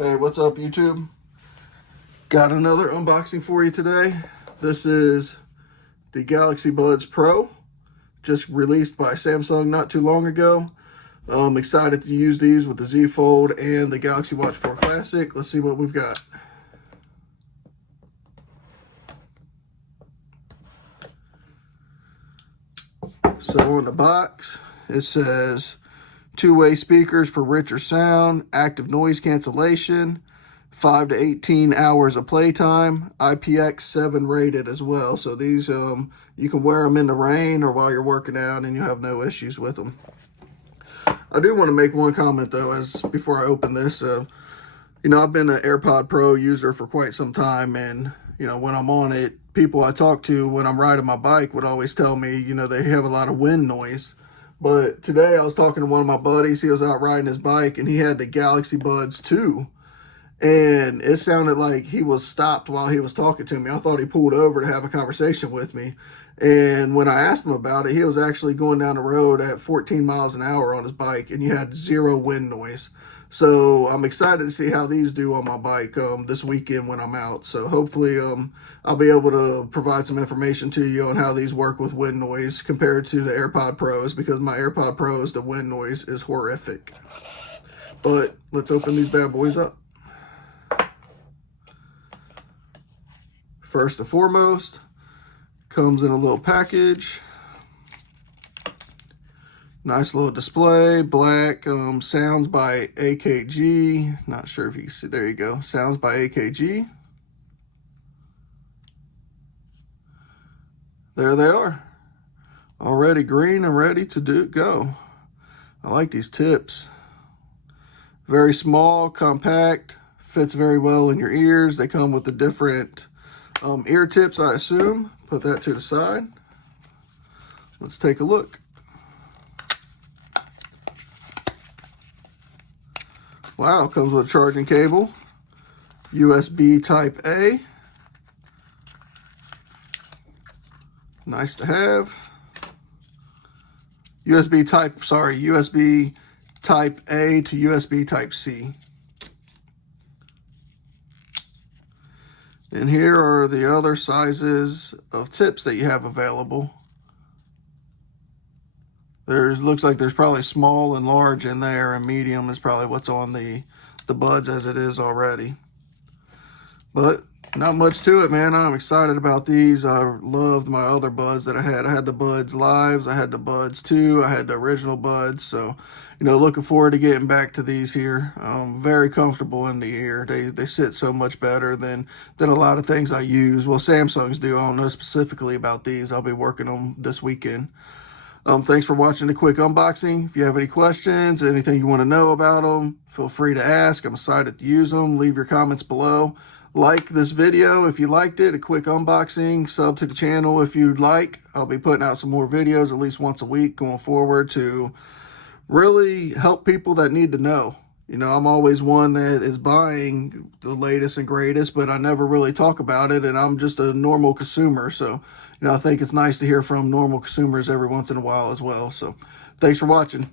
Hey, what's up, YouTube? Got another unboxing for you today. This is the Galaxy Buds Pro, just released by Samsung not too long ago. I'm excited to use these with the Z Fold and the Galaxy Watch 4 Classic. Let's see what we've got. So on the box, it says two-way speakers for richer sound, active noise cancellation, 5 to 18 hours of playtime, IPX7 rated as well. So these, you can wear them in the rain or while you're working out and you have no issues with them. I do want to make one comment though, as before I open this. I've been an AirPod Pro user for quite some time, and when I'm on it, people I talk to when I'm riding my bike would always tell me, they have a lot of wind noise. But today I was talking to one of my buddies. He was out riding his bike and he had the Galaxy Buds 2. And it sounded like he was stopped while he was talking to me. I thought he pulled over to have a conversation with me. And when I asked him about it, he was actually going down the road at 14 miles an hour on his bike, and you had zero wind noise. So I'm excited to see how these do on my bike this weekend when I'm out. So hopefully I'll be able to provide some information to you on how these work with wind noise compared to the AirPod Pros, because my AirPod Pros, the wind noise is horrific. But let's open these bad boys up. First and foremost, comes in a little package. Nice little display, black, sounds by AKG. Not sure if you can see, there you go, sounds by AKG. There they are, already green and ready to go. I like these tips. Very small, compact, fits very well in your ears. They come with the different ear tips, I assume. Put that to the side. Let's take a look. Wow, comes with a charging cable, USB Type A. Nice to have. USB Type A to USB Type C. And here are the other sizes of tips that you have available. Looks like there's probably small and large in there, and medium is probably what's on the buds as it is already. But not much to it, man. I'm excited about these. I loved my other buds that I had. I had the Buds Lives, I had the Buds 2, I had the original buds. So, looking forward to getting back to these here. Very comfortable in the ear. They sit so much better than a lot of things I use. Well, Samsung's do. I don't know specifically about these. I'll be working on this weekend. Thanks for watching the quick unboxing. If you have any questions, anything you want to know about them, feel free to ask. I'm excited to use them. Leave your comments below. Like this video if you liked it, a quick unboxing. Sub to the channel if you'd like. I'll be putting out some more videos at least once a week going forward to really help people that need to know. I'm always one that is buying the latest and greatest, but I never really talk about it, and I'm just a normal consumer. So, I think it's nice to hear from normal consumers every once in a while as well. So, thanks for watching.